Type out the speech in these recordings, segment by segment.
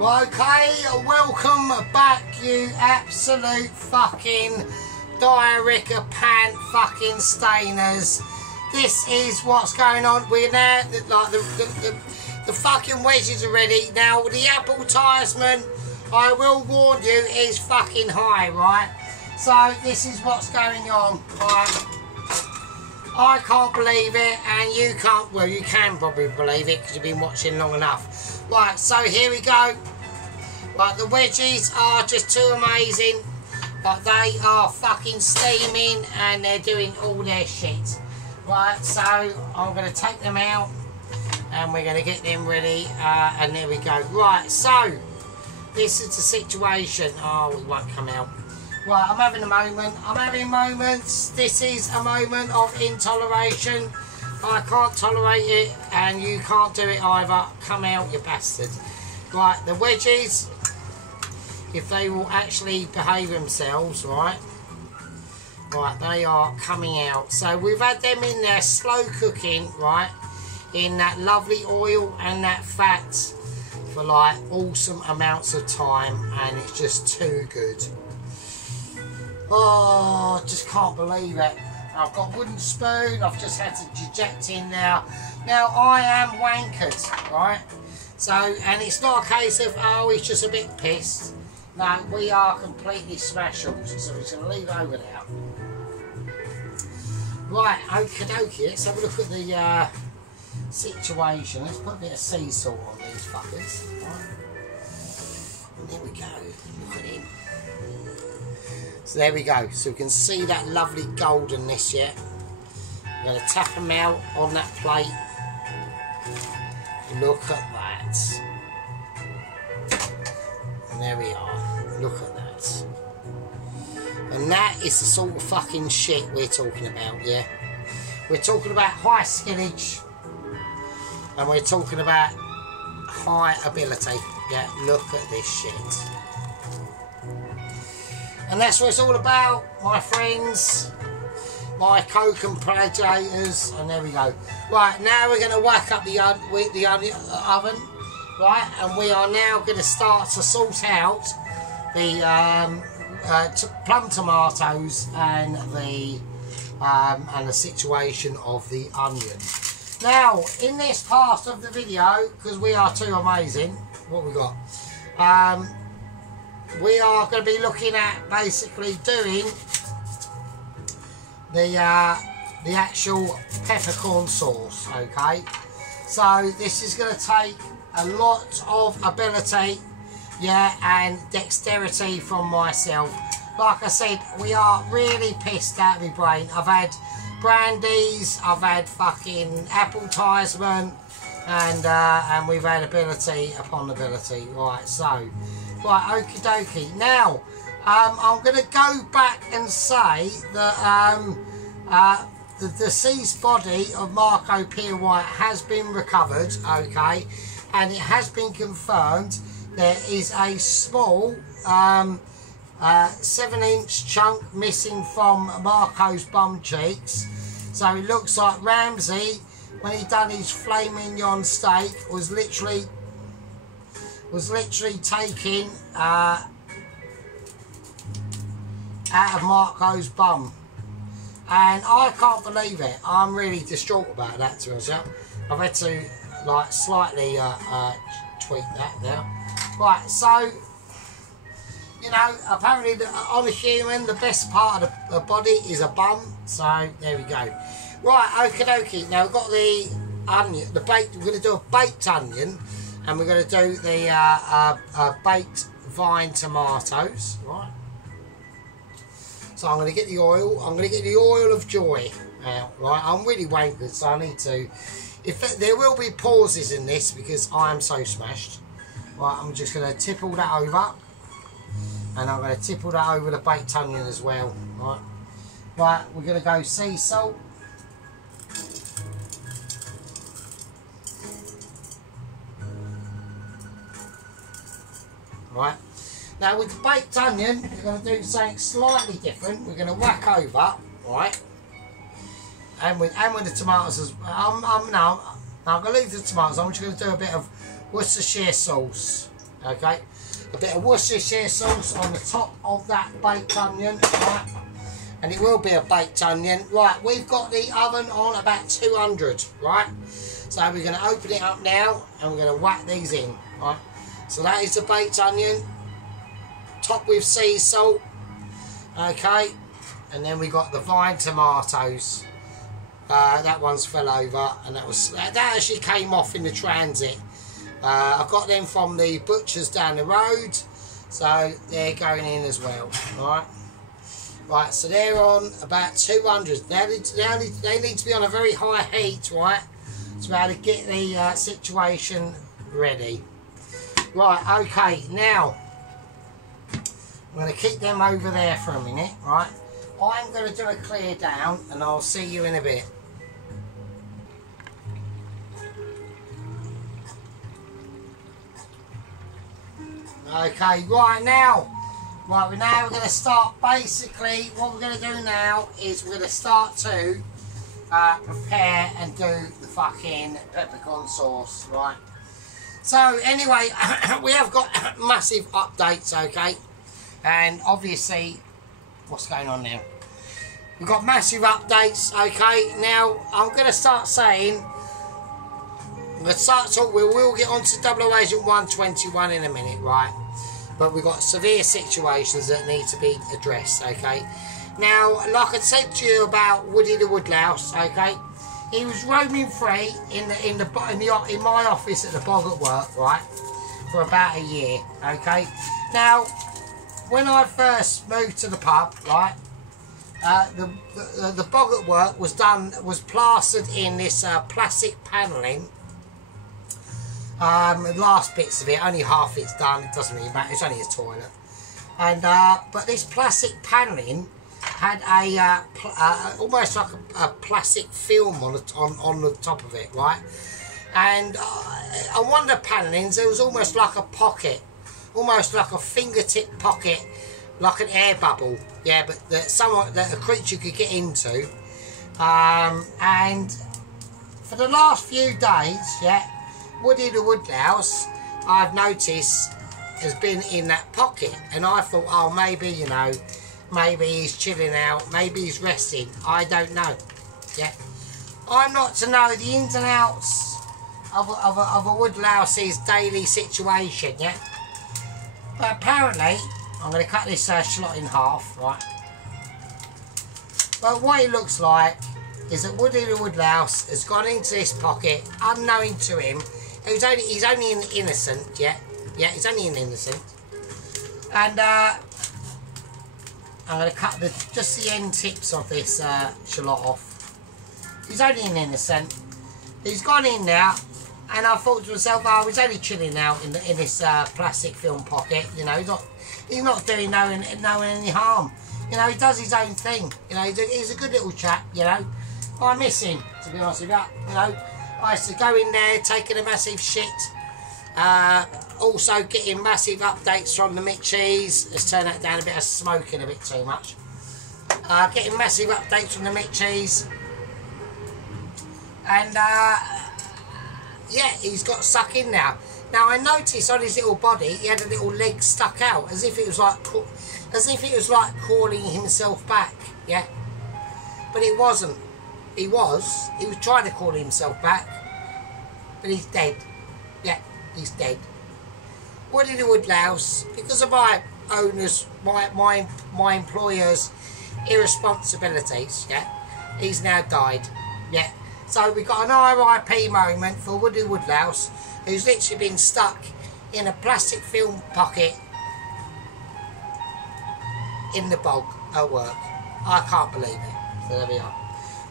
Well, okay, welcome back, you absolute fucking diarrhea pant fucking stainers. This is what's going on. We're now, like, the fucking wedges are ready. Now, the advertisement, I will warn you, is fucking high, right? So, this is what's going on, right? I can't believe it, and you can't, well, you can probably believe it because you've been watching long enough. Right, so here we go. Right, the wedgies are just too amazing. But they are fucking steaming and they're doing all their shit. Right, so I'm going to take them out and we're going to get them ready. And there we go. Right, so this is the situation. Oh, it won't come out. Right, I'm having a moment. I'm having moments. This is a moment of intoleration. I can't tolerate it and you can't do it either. Come out, you bastard. Right, the wedgies, if they will actually behave themselves, right, they are coming out. So we've had them in there slow cooking, right, in that lovely oil and that fat for like awesome amounts of time, and it's just too good. Oh, just can't believe it. I've got a wooden spoon, I've just had to eject in now. Now I am wankered, right? So, and it's not a case of, oh, he's just a bit pissed. No, we are completely smashed. So we're going to leave over there. Right, okie dokie, let's have a look at the situation. Let's put a bit of sea salt on these fuckers. Right. And there we go, look at him. So there we go, so we can see that lovely goldenness yet. I'm going to tap them out on that plate. Look at that. And there we are, look at that. And that is the sort of fucking shit we're talking about, yeah? We're talking about high skillage and we're talking about high ability. Yeah, look at this shit. And that's what it's all about, my friends, my co-comparators, and there we go. Right, now we're going to whack up the oven, right, and we are now going to start to sort out the plum tomatoes and the situation of the onion. Now, in this part of the video, because we are too amazing, what we got? We are going to be looking at basically doing the actual peppercorn sauce, okay? So this is going to take a lot of ability, yeah, and dexterity from myself. Like I said, we are really pissed out of my brain. I've had brandies, I've had fucking advertisement, and we've had ability upon ability. Right, so, right, okie dokie. Now, I'm going to go back and say that the deceased body of Marco Pierre has been recovered, okay, and it has been confirmed there is a small 7-inch chunk missing from Marco's bum cheeks. So it looks like Ramsay, when he done his filet mignon steak, was literally taking out of Marco's bum. And I can't believe it. I'm really distraught about that, to myself. I've had to like slightly tweak that there. Right, so you know, apparently on a human the best part of the body is a bum. So there we go. Right, okie dokie. Now we've got the onion, the baked. We're going to do a baked onion, and we're going to do the baked vine tomatoes. Right. So I'm going to get the oil. I'm going to get the oil of joy out. Right. I'm really wankered, so I need to. There will be pauses in this because I am so smashed. Right. I'm just going to tip all that over, and I'm going to tip all that over the baked onion as well. Right. Right. We're going to go sea salt. Right. Now with the baked onion, we're going to do something slightly different. We're going to whack over, right? And with the tomatoes as well. No, I'm going to leave the tomatoes. I'm just going to do a bit of Worcestershire sauce. Okay, a bit of Worcestershire sauce on the top of that baked onion, right? And it will be a baked onion. Right, we've got the oven on about 200, right? So we're going to open it up now and we're going to whack these in, right? So that is the baked onion, topped with sea salt, okay? And then we got the vine tomatoes. That one's fell over, and that actually came off in the transit. I've got them from the butcher's down the road, so they're going in as well. Right, right. So they're on about 200. They need to be on a very high heat, right, to be able to get the situation ready. Right. Okay. Now I'm going to keep them over there for a minute. Right. I'm going to do a clear down, and I'll see you in a bit. Okay, right now, we're going to start. Basically, what we're going to do now is we're going to start to prepare and do the fucking peppercorn sauce, right? So anyway, we have got massive updates, okay? And obviously, what's going on now? We've got massive updates, okay? Now, I'm going to start saying, we will get on to Double Agent 121 in a minute, right? But we've got severe situations that need to be addressed, okay? Now, like I said to you about Woody the Woodlouse, okay? He was roaming free in my office at the bog at work, right? For about a year, okay? Now, when I first moved to the pub, right? The bog at work was plastered in this plastic panelling. The last bits of it, only half it's done. It doesn't really matter. It's only a toilet. And but this plastic panelling had a almost like a plastic film on the top of it, right? And on one of the panellings, there was almost like a pocket, almost like a fingertip pocket, like an air bubble. Yeah, but that a creature could get into. And for the last few days, yeah. Woody the Woodlouse, I've noticed, has been in that pocket, and I thought, oh, maybe, you know, maybe he's chilling out, maybe he's resting, I don't know, yeah. I'm not to know the ins and outs of a Woodlouse's daily situation, yeah. But apparently, I'm going to cut this shallot in half, right. But what it looks like is that Woody the Woodlouse has gone into this pocket, unknowing to him. He's only an innocent, yeah, he's only an innocent, and I'm going to cut just the end tips of this shallot off. He's only an innocent. He's gone in now, and I thought to myself, oh, he's only chilling out in this plastic film pocket. You know, he's not doing no any harm. You know, he does his own thing. You know, he's a good little chap. You know, I miss him, to be honest with you. You know. I used to go in there taking a massive shit, also getting massive updates from the Mitchies. Let's turn that down a bit, of smoking a bit too much. Getting massive updates from the Mitchies, and yeah, he's got stuck in now. Now I noticed on his little body he had a little leg stuck out, as if it was like crawling himself back, yeah, but it wasn't. He was trying to call himself back, but he's dead. Yeah, he's dead. Woody the Woodlouse, because of my owners, my employer's irresponsibilities, yeah, he's now died. Yeah. So we got an RIP moment for Woody Woodlouse, who's literally been stuck in a plastic film pocket in the bog at work. I can't believe it. So there we are.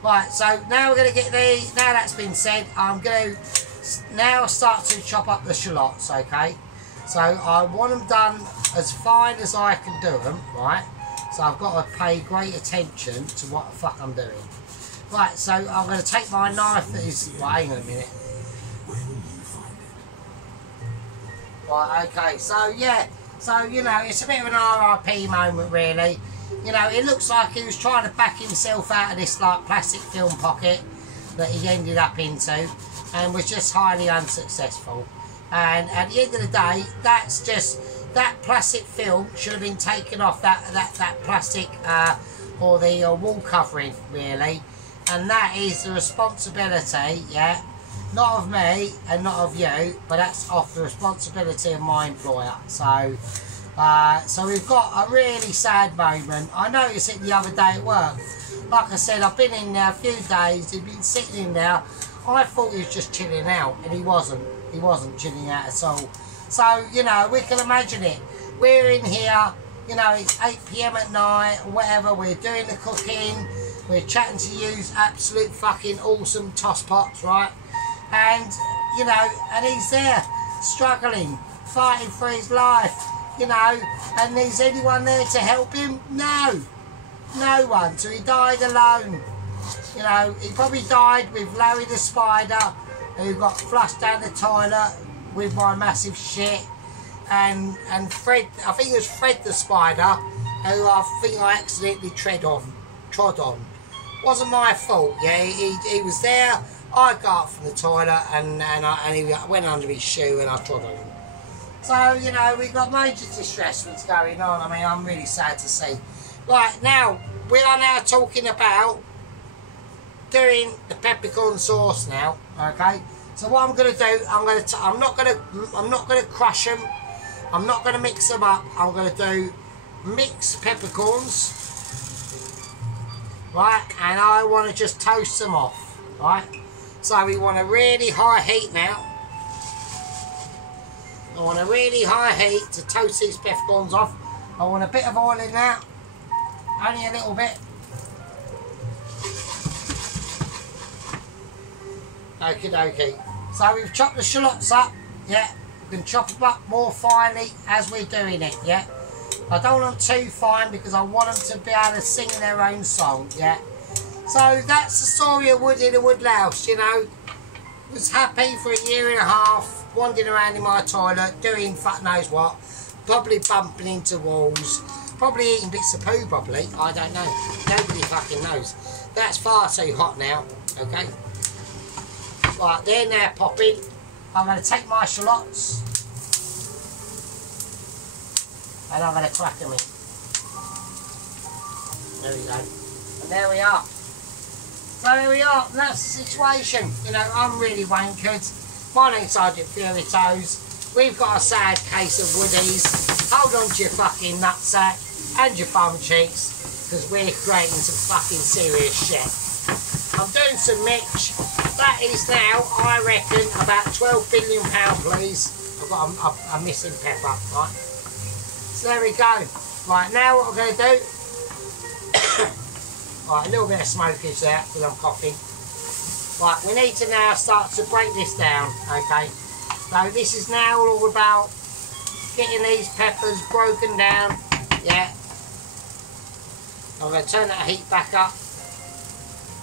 Right, so now we're going to get now that's been said, I'm going to now start to chop up the shallots, okay? So I want them done as fine as I can do them, right? So I've got to pay great attention to what the fuck I'm doing. Right, so I'm going to take my knife that is, well, hang on a minute. Right, okay, so yeah, so you know, it's a bit of an RIP moment really. You know, it looks like he was trying to back himself out of this like plastic film pocket that he ended up into, and was just highly unsuccessful. And at the end of the day, that's just, that plastic film should have been taken off, that plastic or the wall covering, really. And that is the responsibility, yeah, not of me and not of you, but that's off the responsibility of my employer. So so we've got a really sad moment. I noticed it the other day at work. Like I said, I've been in there a few days, he'd been sitting in there. I thought he was just chilling out, and he wasn't. He wasn't chilling out at all. So, you know, we can imagine it. We're in here, you know, it's 8 PM at night, or whatever, we're doing the cooking, we're chatting to you, absolute fucking awesome toss pots, right? And, you know, and he's there, struggling, fighting for his life, you know, and is anyone there to help him? No. No one. So he died alone. You know, he probably died with Larry the Spider, who got flushed down the toilet with my massive shit, and Fred, I think it was Fred the Spider, who I think I accidentally trod on. Wasn't my fault, yeah, he was there, I got up from the toilet and he went under his shoe and I trod on him. So, you know, we've got major distress that's going on. I mean, I'm really sad to see. Right, now, we are now talking about doing the peppercorn sauce now, okay? So what I'm going to do, I'm not going to crush them. I'm not going to mix them up. I'm going to do mixed peppercorns, right? And I want to just toast them off, right? So we want a really high heat now. I want a really high heat to toast these peppercorns off. I want a bit of oil in there, only a little bit. Okie dokie. So we've chopped the shallots up, yeah. We can chop them up more finely as we're doing it, yeah. I don't want them too fine because I want them to be able to sing their own song, yeah. So that's the story of Woody the Woodlouse, you know. Was happy for a year and a half, wandering around in my toilet, doing fuck knows what, probably bumping into walls, probably eating bits of poo, probably, I don't know. Nobody fucking knows. That's far too hot now, okay. Right, they're now popping. I'm going to take my shallots and I'm going to crack them in. There we go. And there we are. So there we are. And that's the situation. You know, I'm really wankered. My name's Sergeant Fury Toes. We've got a sad case of woodies. Hold on to your fucking nutsack and your bum cheeks, because we're creating some fucking serious shit. I'm doing some Mitch. That is now, I reckon, about £12 billion, please. I've got a missing pepper, right? So there we go. Right, now what I'm going to do... right, a little bit of smokage there, because I'm coughing. Right, we need to now start to break this down, okay? So this is now all about getting these peppers broken down, yeah? I'm going to turn that heat back up.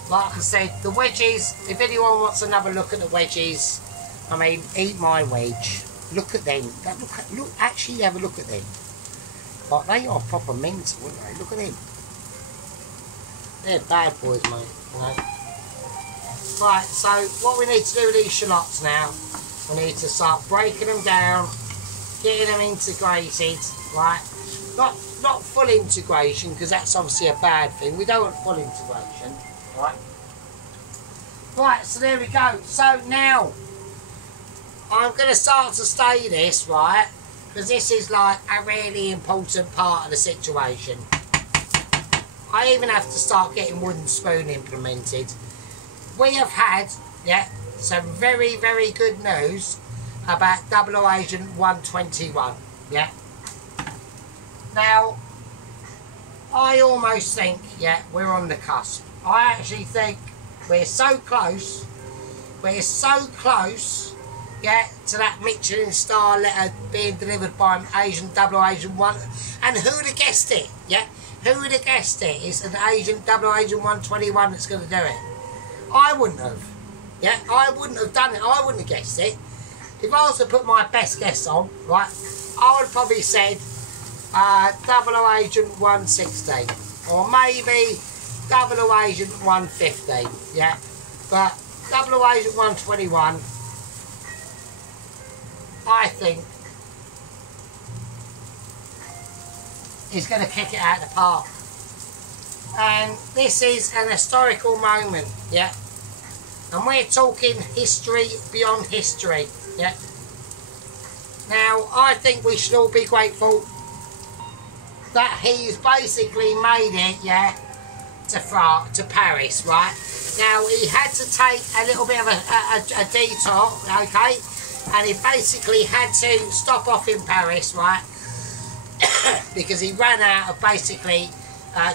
Like I said, the wedges, if anyone wants another look at the wedges, I mean, eat my wedge. Look at them. Look, actually have a look at them. Like, they are proper mental, aren't they? Look at them. They're bad boys, mate. You know? Right, so what we need to do with these shallots now, we need to start breaking them down, getting them integrated, right? Not full integration, because that's obviously a bad thing. We don't want full integration. Right, so there we go. So now I'm going to start to stain this, right, because this is like a really important part of the situation. I even have to start getting wooden spoon implemented. We have had, yeah, some very, very good news about 00 Agent 121, yeah. Now, I almost think, yeah, we're on the cusp. I actually think we're so close, yeah, to that Michelin star letter being delivered by Agent 00 Agent 1. And who would have guessed it, yeah? Who would have guessed it? It's an Agent 00 Agent 121 that's going to do it. I wouldn't have, yeah? I wouldn't have done it. I wouldn't have guessed it. If I was to put my best guess on, right, I would have probably said 00 Agent 116, or maybe 00 Agent 115, yeah, but 00 Agent 121, I think, is going to kick it out of the park. And this is an historical moment, yeah. And we're talking history beyond history, yeah. Now, I think we should all be grateful that he's basically made it, yeah, to Paris, right? Now, he had to take a little bit of a detour, okay? And he basically had to stop off in Paris, right? Because he ran out of basically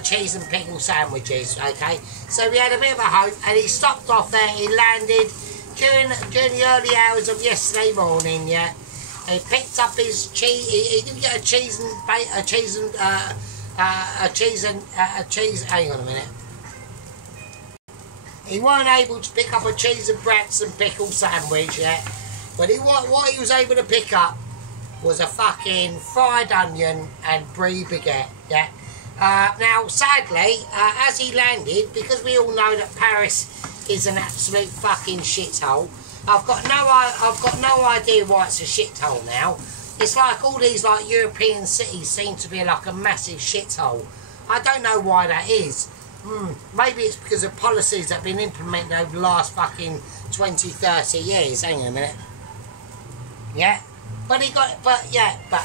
cheese and pickle sandwiches, okay? So we had a bit of a hope, and he stopped off there. He landed during the early hours of yesterday morning, yeah. He picked up his cheese. He didn't get a cheese. Hang on a minute. He weren't able to pick up a cheese and brats and pickle sandwich yet, but what he was able to pick up was a fucking fried onion and brie baguette. Yeah. Now, sadly, as he landed, because we all know that Paris is an absolute fucking shithole. I've got no idea why it's a shithole now. It's like all these like European cities seem to be like a massive shithole. I don't know why that is. Maybe it's because of policies that have been implemented over the last fucking 20, 30 years. Hang on a minute. Yeah. But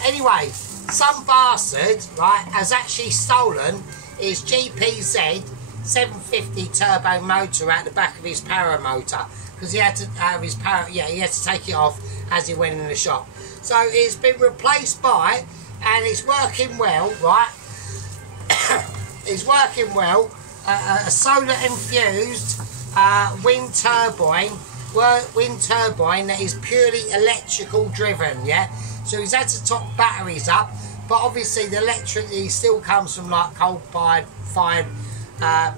anyway, some bastard, right, has actually stolen his GPZ 750 turbo motor out the back of his paramotor. Because he had to have his he had to take it off as he went in the shop. So it's been replaced by, and it's working well, right? It's working well. A solar infused wind turbine that is purely electrical driven, yeah. So he's had to top batteries up, but obviously the electricity still comes from like coal-fired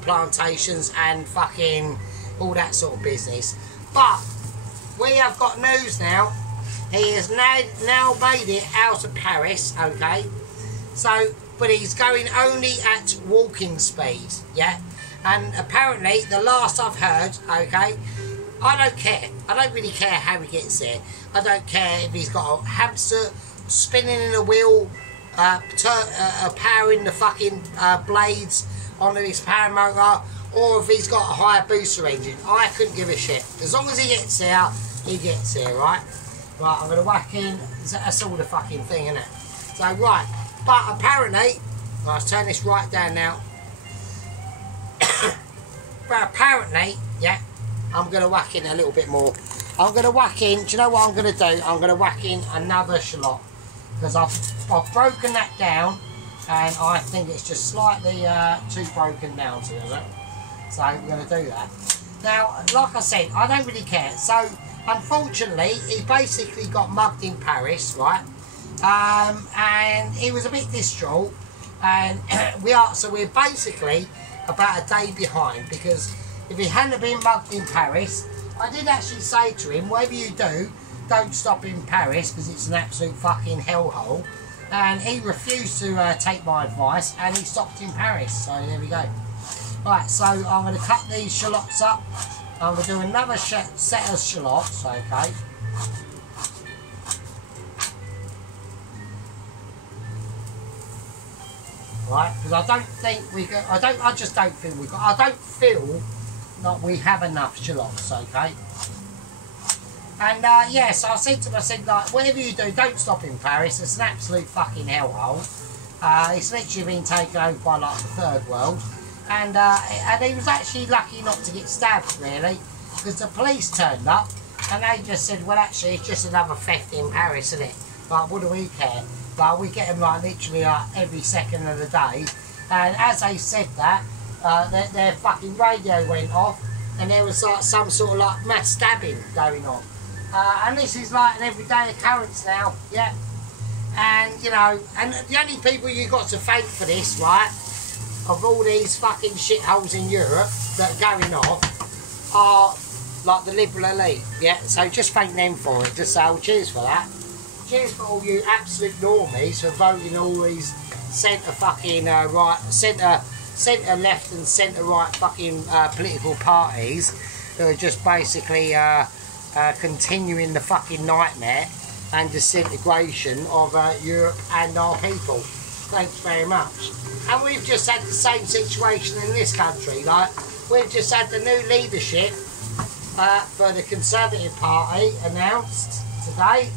plantations and fucking all that sort of business. But we have got news now. He has now made it out of Paris, okay? So, but he's going only at walking speed, yeah? And apparently, the last I've heard, okay, I don't care. I don't really care how he gets there. I don't care if he's got a hamster spinning in a wheel, powering the fucking blades onto his paramotor, or if he's got a Hayabusa engine. I couldn't give a shit. As long as he gets there, he gets there, right? Right, I'm going to whack in. That's all the fucking thing, isn't it? So, right. But apparently, let's turn this right down now. But apparently, yeah, I'm going to whack in a little bit more. I'm going to whack in, do you know what I'm going to do? I'm going to whack in another shallot. Because I've broken that down, and I think it's just slightly too broken down to it. So we're going to do that. Now, like I said, I don't really care. So, unfortunately, he basically got mugged in Paris, right? And he was a bit distraught. And we're basically about a day behind, because if he hadn't been mugged in Paris, I did actually say to him, whatever you do, don't stop in Paris, because it's an absolute fucking hellhole. And he refused to take my advice, and he stopped in Paris. So there we go. Right, so I'm going to cut these shallots up. I'm going to do another set of shallots, okay. Right, because I don't think we got, I just don't feel we got, I don't feel that we have enough shallots, okay. And yeah, so I said to him, I said, like, whatever you do, don't stop in Paris. It's an absolute fucking hellhole. It's literally been taken over by like the third world. And he was actually lucky not to get stabbed, really, because the police turned up and they just said, well, actually, it's just another theft in Paris, isn't it? Like, what do we care? Like, we get them like literally like every second of the day. And as they said that, their fucking radio went off, and there was like some sort of like mass stabbing going on. And this is like an everyday occurrence now, yeah. And you know, and the only people you got to thank for this, right, of all these fucking shitholes in Europe that are going off, are like the liberal elite, yeah. So just thank them for it. Just say, oh, cheers for that. Cheers for all you absolute normies for voting all these centre fucking right, centre left and centre right fucking political parties who are just basically continuing the fucking nightmare. and disintegration of Europe and our people. Thanks very much. And we've just had the same situation in this country. Like, we've just had the new leadership for the Conservative Party announced today,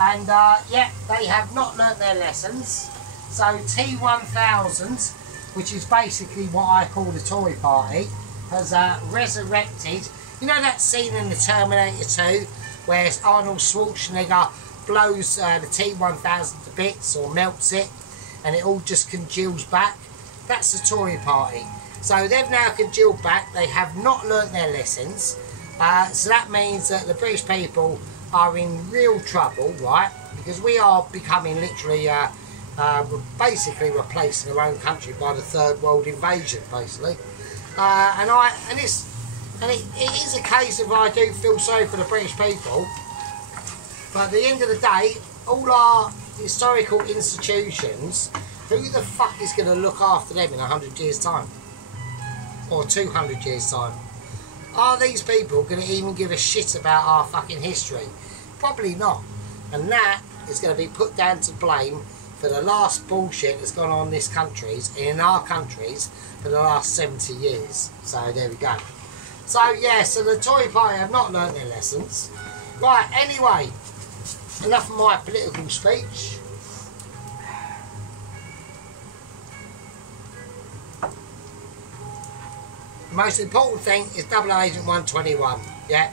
and yeah, they have not learnt their lessons. So T1000, which is basically what I call the Tory Party, has resurrected. You know that scene in the Terminator 2 where Arnold Schwarzenegger blows the T1000 to bits or melts it and it all just congeals back? That's the Tory Party. So they've now congealed back. They have not learnt their lessons. So that means that the British people are in real trouble, right? Because we are becoming literally basically replacing our own country by the third world invasion, basically. It is a case of I do feel sorry for the British people, but at the end of the day, all our historical institutions, who the fuck is going to look after them in 100 years' time? Or 200 years' time? Are these people going to even give a shit about our fucking history? Probably not. And that is going to be put down to blame for the last bullshit that's gone on in this countries, in our countries, for the last 70 years. So there we go. So yeah, so the Tory Party have not learnt their lessons. Right, anyway, enough of my political speech. The most important thing is Double Agent 121, yeah?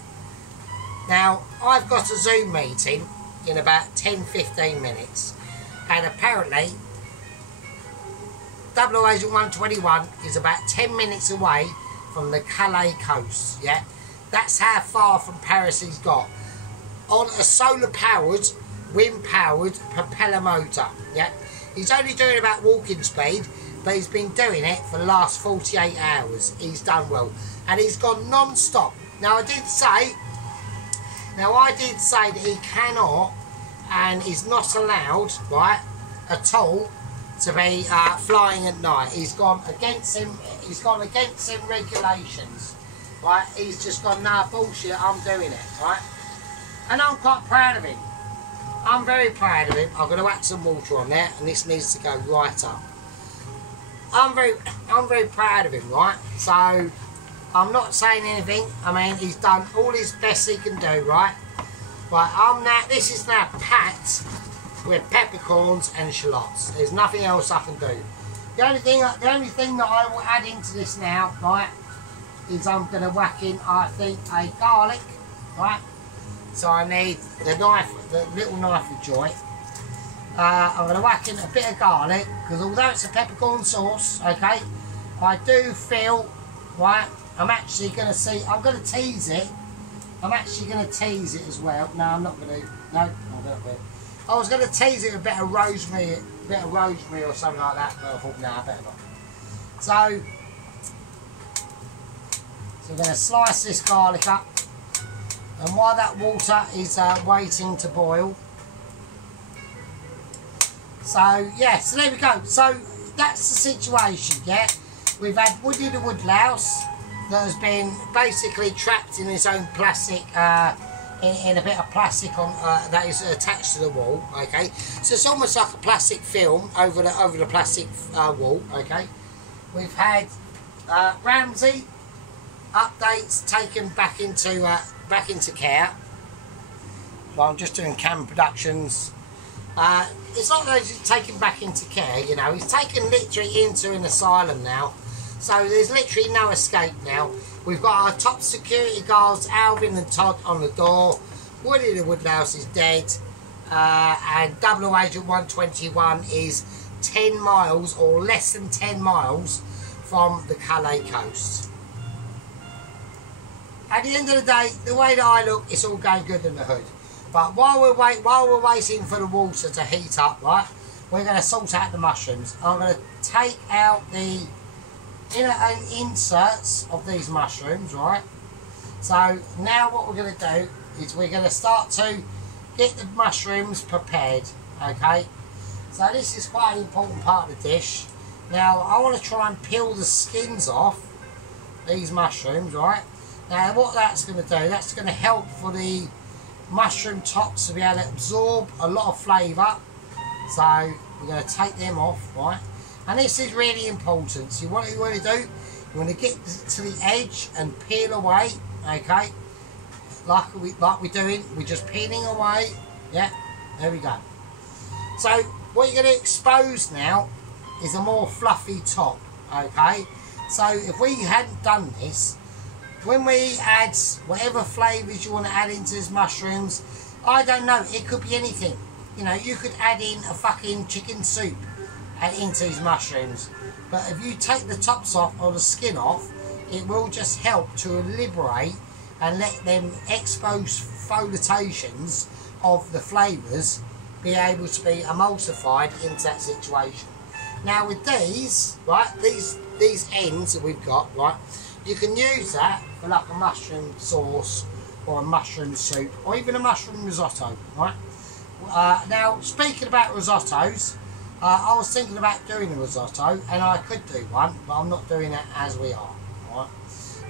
Now, I've got a Zoom meeting in about 10-15 minutes, and apparently Double Agent 121 is about 10 minutes away from the Calais coast, yeah? That's how far from Paris he's got. On a solar-powered, wind-powered propeller motor, yeah? He's only doing about walking speed, but he's been doing it for the last 48 hours. He's done well. And he's gone non-stop. Now, I did say that he cannot and is not allowed, right, at all, to be flying at night. He's gone against him regulations, right? He's just gone, nah, bullshit, I'm doing it, right? And I'm quite proud of him. I'm very proud of him. I'm going to whack some water on there, and this needs to go right up. I'm very proud of him, right? So I'm not saying anything. I mean, he's done all his best he can do, right? Right, this is now packed with peppercorns and shallots. There's nothing else I can do. The only thing that I will add into this now, right, is I'm going to whack in, I think, a garlic, right? So I need the knife, the little knife with joint. I'm going to whack in a bit of garlic, because although it's a peppercorn sauce, okay, I do feel, right, I'm actually going to see, I'm going to tease it. I'm actually going to tease it as well. No, I'm not going to, no, I'm not going to. I was going to tease it with a bit of rosemary or something like that, but I thought, no, I better not. So we're going to slice this garlic up, and while that water is waiting to boil, so yeah, so there we go. So that's the situation, yeah. We've had Woody the woodlouse that has been basically trapped in his own plastic, in a bit of plastic on that is attached to the wall. Okay, so it's almost like a plastic film over the plastic wall. Okay, we've had Ramsey updates taken back into care. Well, I'm just doing camera productions. It's not that he's taken back into care, you know. He's taken literally into an asylum now. So there's literally no escape now. We've got our top security guards, Alvin and Todd, on the door. Woody the woodlouse is dead. And Double Agent 121 is 10 miles or less than 10 miles from the Calais coast. At the end of the day, the way that I look, it's all going good in the hood. But while we're waiting for the water to heat up, right, we're going to sort out the mushrooms. I'm going to take out the inner inserts of these mushrooms, right? So now what we're going to do is we're going to start to get the mushrooms prepared, okay? So this is quite an important part of the dish. Now I want to try and peel the skins off these mushrooms, right? Now what that's going to do, that's going to help for the mushroom tops to be able to absorb a lot of flavour. So we're going to take them off, right? And this is really important. So what you want to do, you want to get to the edge and peel away, okay? Like we're doing, we're just peeling away. Yeah, there we go. So what you're going to expose now is a more fluffy top, okay? So if we hadn't done this, when we add whatever flavours you want to add into these mushrooms, I don't know, it could be anything. You know, you could add in a fucking chicken soup into these mushrooms. But if you take the tops off or the skin off, it will just help to liberate and let them exposed flotations of the flavours be able to be emulsified into that situation. Now with these, right, these ends that we've got, right, you can use that for like a mushroom sauce or a mushroom soup or even a mushroom risotto, right? Now speaking about risottos, I was thinking about doing a risotto, and I could do one, but I'm not doing it as we are, right?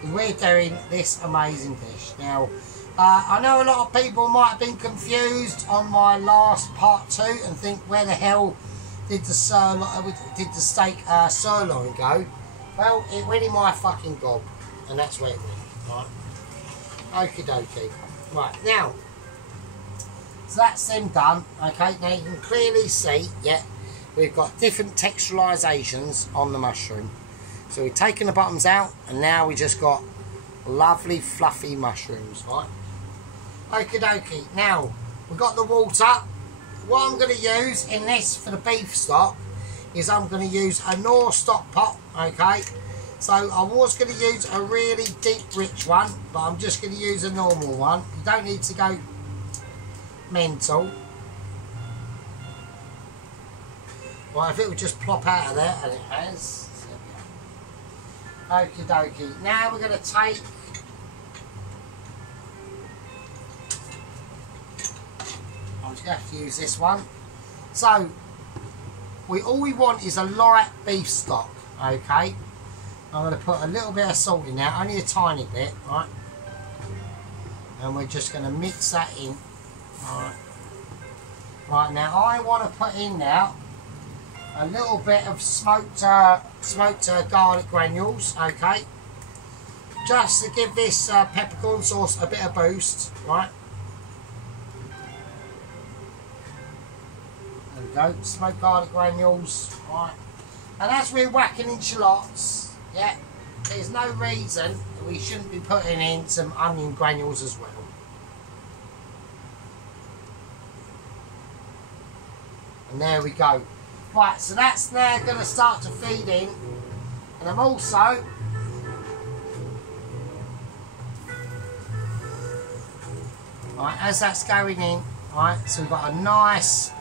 We're doing this amazing dish. Now, I know a lot of people might have been confused on my last part 2 and think, where the hell did the steak sirloin go? Well, it went in my fucking gob, and that's where it went, right? Okie dokie. Right, now, so that's them done, okay? Now you can clearly see, yeah, we've got different texturizations on the mushroom. So we've taken the bottoms out, and now we just got lovely fluffy mushrooms, right? Okie dokie. Now, we've got the water. What I'm going to use in this for the beef stock is I'm going to use a Knorr stock pot, okay? So I was going to use a really deep rich one, but I'm just going to use a normal one. You don't need to go mental. Well, if it would just plop out of there, and it has. Okie dokie. Now we're going to take I'm just going to have to use this one. So all we want is a light beef stock, okay? I'm going to put a little bit of salt in there, only a tiny bit, right? And we're just going to mix that in. Right. Right, now I want to put in now a little bit of smoked garlic granules, okay? Just to give this peppercorn sauce a bit of boost, right? There we go, smoked garlic granules, right? And as we're whacking in shallots, yeah, there's no reason that we shouldn't be putting in some onion granules as well. And there we go. Right, so that's now going to start to feed in. And I'm also right, as that's going in, right, so we've got a nice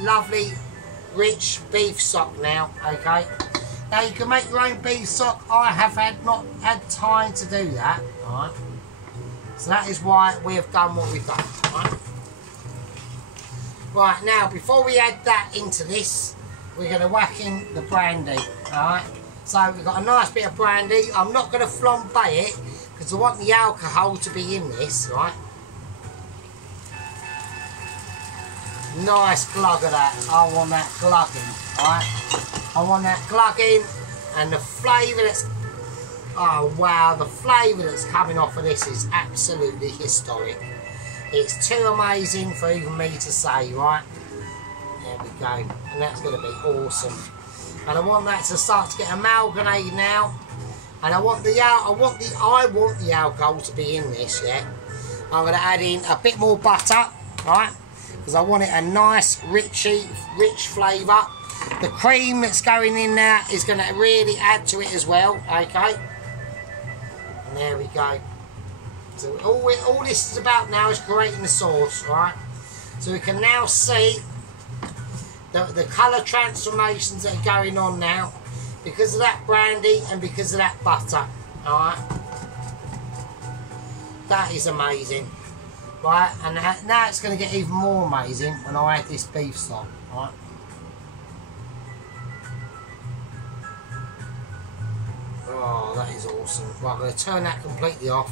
lovely rich beef stock now, okay? Now you can make your own beef stock. I have not had time to do that, right? So that is why we have done what we've done, right? Right, now before we add that into this, we're going to whack in the brandy, alright? So we've got a nice bit of brandy. I'm not going to flambe it because I want the alcohol to be in this, right? Nice glug of that. I want that glugging, alright? I want that glugging, and the flavour that's... Oh wow, the flavour that's coming off of this is absolutely historic. It's too amazing for even me to say, right? There we go. And that's going to be awesome. And I want that to start to get amalgamated now. And I want the alcohol to be in this, yeah? I'm going to add in a bit more butter, right? Because I want it a nice, rich flavour. The cream that's going in there is going to really add to it as well, okay? And there we go. So all this is about now is creating the sauce, right? So we can now see the colour transformations that are going on now because of that brandy and because of that butter, alright? That is amazing, right? And now it's going to get even more amazing when I add this beef stock, right? Oh, that is awesome. Right, I'm going to turn that completely off.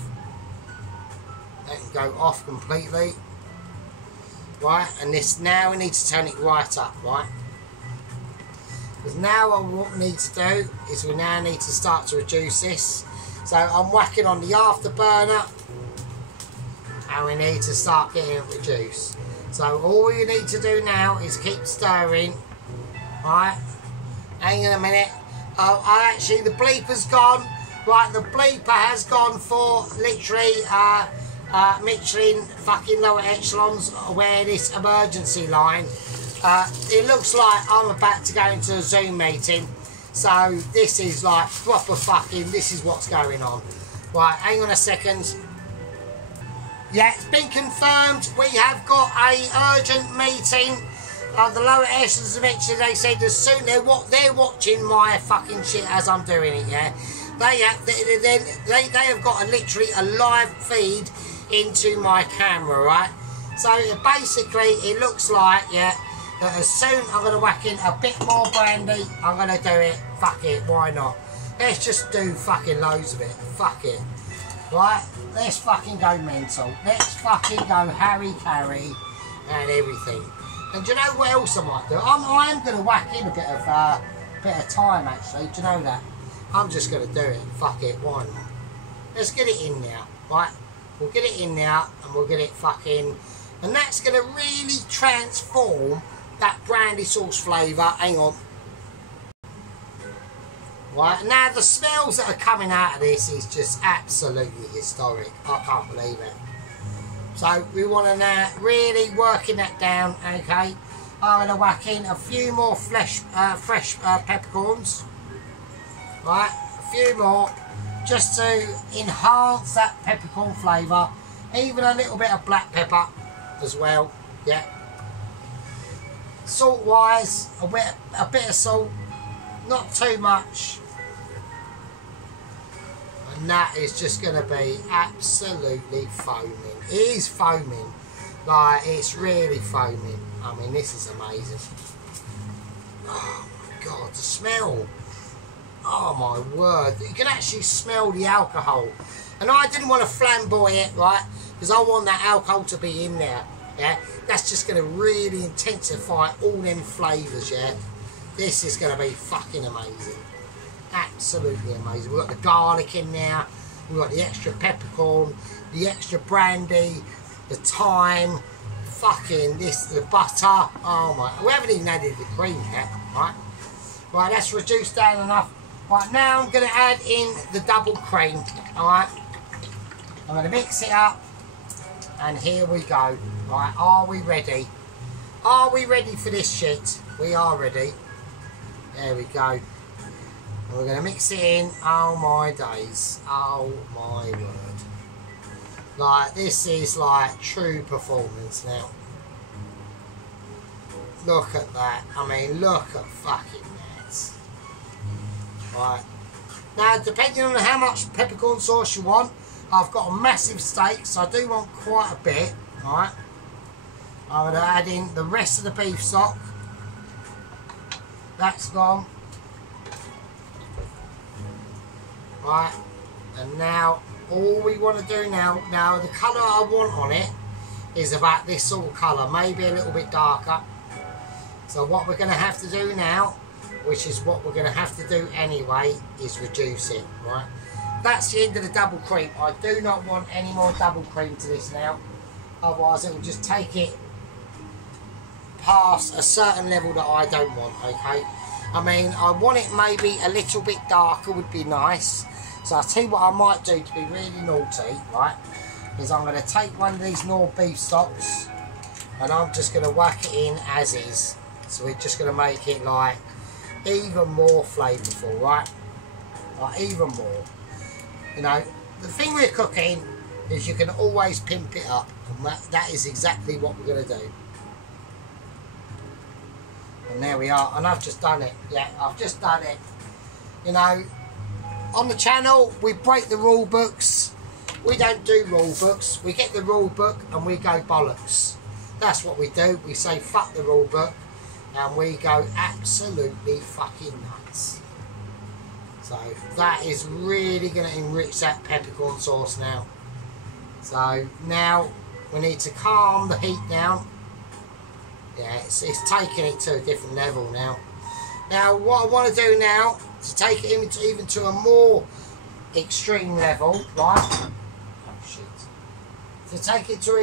that can go off completely. Right, and this now we need to turn it right up, right? Because now what we need to do is we now need to start to reduce this. So I'm whacking on the afterburner, and we need to start getting it reduced. So all you need to do now is keep stirring. Right, hang on a minute. Actually the bleeper's gone. Right, the bleeper has gone for literally Michelin fucking lower echelons awareness emergency line. It looks like I'm about to go into a Zoom meeting. So this is like proper fucking, this is what's going on. Right, hang on a second. Yeah, it's been confirmed. We have got a urgent meeting. The lower echelons of Michelin, they said as soon they're watching my fucking shit as I'm doing it, yeah. They have got literally a live feed into my camera, right? So basically it looks like, yeah, that as soon I'm going to whack in a bit more brandy, I'm going to do it. Fuck it, why not? Let's just do fucking loads of it. Fuck it. Right? Let's fucking go mental. Let's fucking go Harry Carry and everything. And do you know what else I might do? I am going to whack in a bit of thyme actually. Do you know that? I'm just going to do it. Fuck it, why not? Let's get it in now, right? We'll get it in now and we'll get it fucking... And that's going to really transform that brandy sauce flavour. Hang on. Right, now the smells that are coming out of this is just absolutely historic. I can't believe it. So we want to now really working that down, okay? I'm going to whack in a few more fresh peppercorns. Right, a few more, just to enhance that peppercorn flavour. Even a little bit of black pepper as well, yeah. Salt wise, a bit of salt, not too much. And that is just going to be absolutely foaming. It is foaming, like it's really foaming. I mean, this is amazing. Oh my god, the smell. Oh my word, you can actually smell the alcohol. And I didn't want to flamboy it, right? Because I want that alcohol to be in there, yeah? That's just going to really intensify all them flavours, yeah? This is going to be fucking amazing. Absolutely amazing. We've got the garlic in there. We've got the extra peppercorn, the extra brandy, the thyme, fucking this, the butter. Oh my, we haven't even added the cream yet, right? Right, that's reduced down enough. Right, now I'm going to add in the double cream, alright? I'm going to mix it up, and here we go. Right, are we ready? Are we ready for this shit? We are ready. There we go. And we're going to mix it in. Oh my days. Oh my word. Like, this is like true performance now. Look at that. I mean, look at fucking that. Right. Now, depending on how much peppercorn sauce you want, I've got a massive steak, so I do want quite a bit. Right. I'm going to add in the rest of the beef stock. That's gone. Right. And now, all we want to do now, the colour I want on it is about this sort of colour, maybe a little bit darker. So what we're going to have to do now, which is what we're going to have to do anyway, is reduce it, right? That's the end of the double cream. I do not want any more double cream to this now. Otherwise it will just take it past a certain level that I don't want, okay? I mean, I want it maybe a little bit darker would be nice. So I'll tell you what I might do to be really naughty, right? Is I'm going to take one of these Knorr beef stocks and I'm just going to whack it in as is. So we're just going to make it like even more flavourful, right? Like even more. You know, the thing with cooking is you can always pimp it up, and that is exactly what we're going to do. And there we are, and I've just done it. Yeah, I've just done it. You know, on the channel we break the rule books. We don't do rule books. We get the rule book and we go bollocks. That's what we do. We say fuck the rule book and we go absolutely fucking nuts. So that is really going to enrich that peppercorn sauce now. So now we need to calm the heat down. Yeah, it's taking it to a different level now. Now what I want to do now is to take it even to a more extreme level, right? Oh shit. To take it to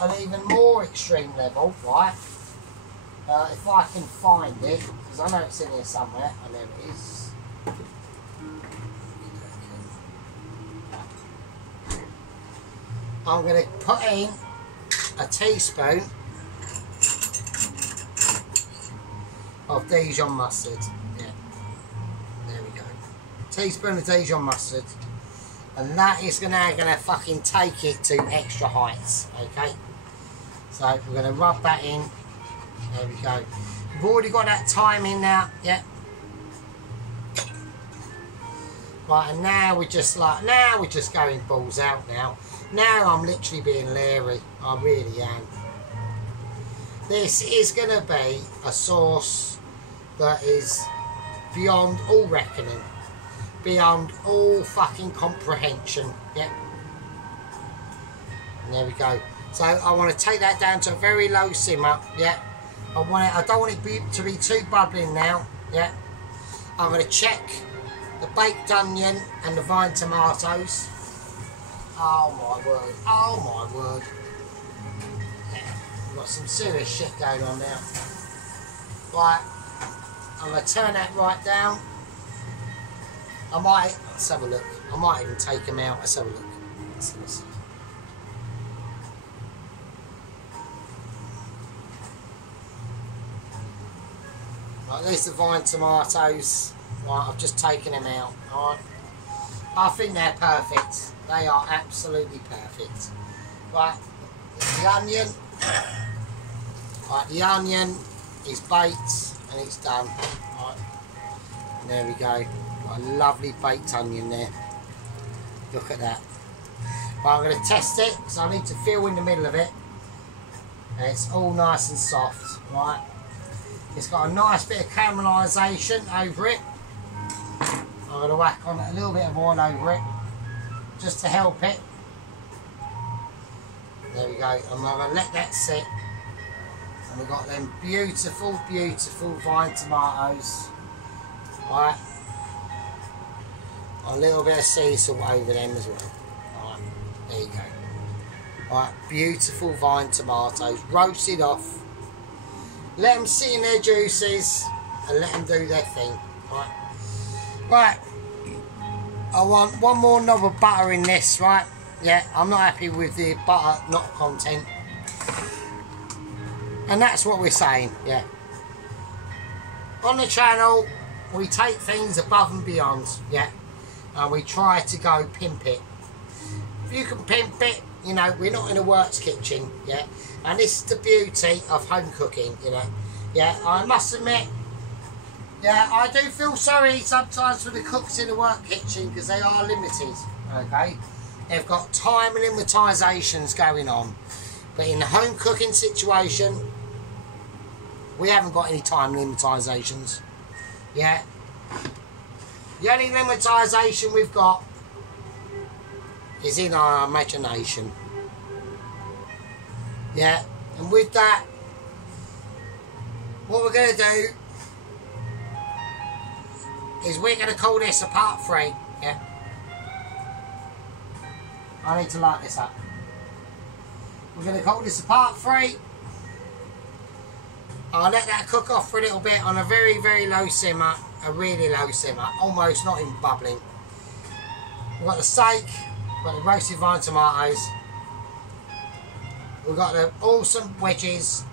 an even more extreme level, right? If I can find it, because I know it's in here somewhere, and there it is. I'm going to put in a teaspoon of Dijon mustard. Yeah, there we go. Teaspoon of Dijon mustard, and that is now going to fucking take it to extra heights. Okay, so we're going to rub that in. There we go. We've already got that thyme in now. Yeah. Right, and now we're just going balls out now. Now I'm literally being leery. I really am. This is going to be a sauce that is beyond all reckoning, beyond all fucking comprehension. Yeah. And there we go. So I want to take that down to a very low simmer. Yeah. I don't want it to be too bubbling now. Yeah. I'm going to check the baked onion and the vine tomatoes. Oh my word. Oh my word. Yeah. We've got some serious shit going on now. Right. I'm going to turn that right down. Let's have a look. I might even take them out. Let's have a look. Let's see. Right, there's the vine tomatoes. Right, I've just taken them out. Alright. I think they're perfect. They are absolutely perfect. Right, the onion. Right, the onion is baked and it's done. Right. And there we go. Got a lovely baked onion there. Look at that. Right, I'm going to test it because I need to feel in the middle of it. And it's all nice and soft. Right. It's got a nice bit of caramelisation over it. I'm going to whack on a little bit of oil over it just to help it. There we go. And I'm going to let that sit. And we've got them beautiful, beautiful vine tomatoes. Right. A little bit of sea salt over them as well. Right. There you go. Right. Beautiful vine tomatoes. Roasted off. Let them sit in their juices and let them do their thing. Right. Right. I want one more knob of butter in this, right? Yeah, I'm not happy with the butter not content. And that's what we're saying, yeah. On the channel, we take things above and beyond, yeah. And we try to go pimp it. If you can pimp it, you know, we're not in a works kitchen, yeah. And this is the beauty of home cooking, you know. Yeah, I must admit, yeah, I do feel sorry sometimes for the cooks in the work kitchen because they are limited, okay? They've got time limitations going on. But in the home cooking situation, we haven't got any time limitations. Yeah. The only limitation we've got is in our imagination. Yeah. And with that, what we're going to do is we're going to call this a part 3. Yeah. I need to light this up. We're going to call this a part 3. I'll let that cook off for a little bit on a very, very low simmer. A really low simmer. Almost not even bubbling. We've got the steak. We've got the roasted vine tomatoes. We've got the awesome wedges.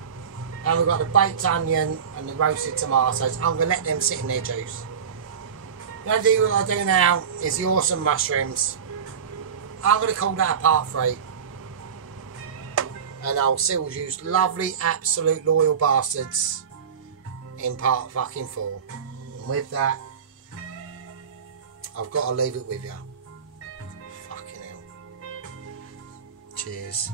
And we've got the baked onion and the roasted tomatoes. I'm going to let them sit in their juice. The only thing what I do now is the awesome mushrooms. I'm going to call that a part 3. And I'll see all you lovely, absolute loyal bastards in part fucking 4. And with that, I've got to leave it with you. Fucking hell. Cheers.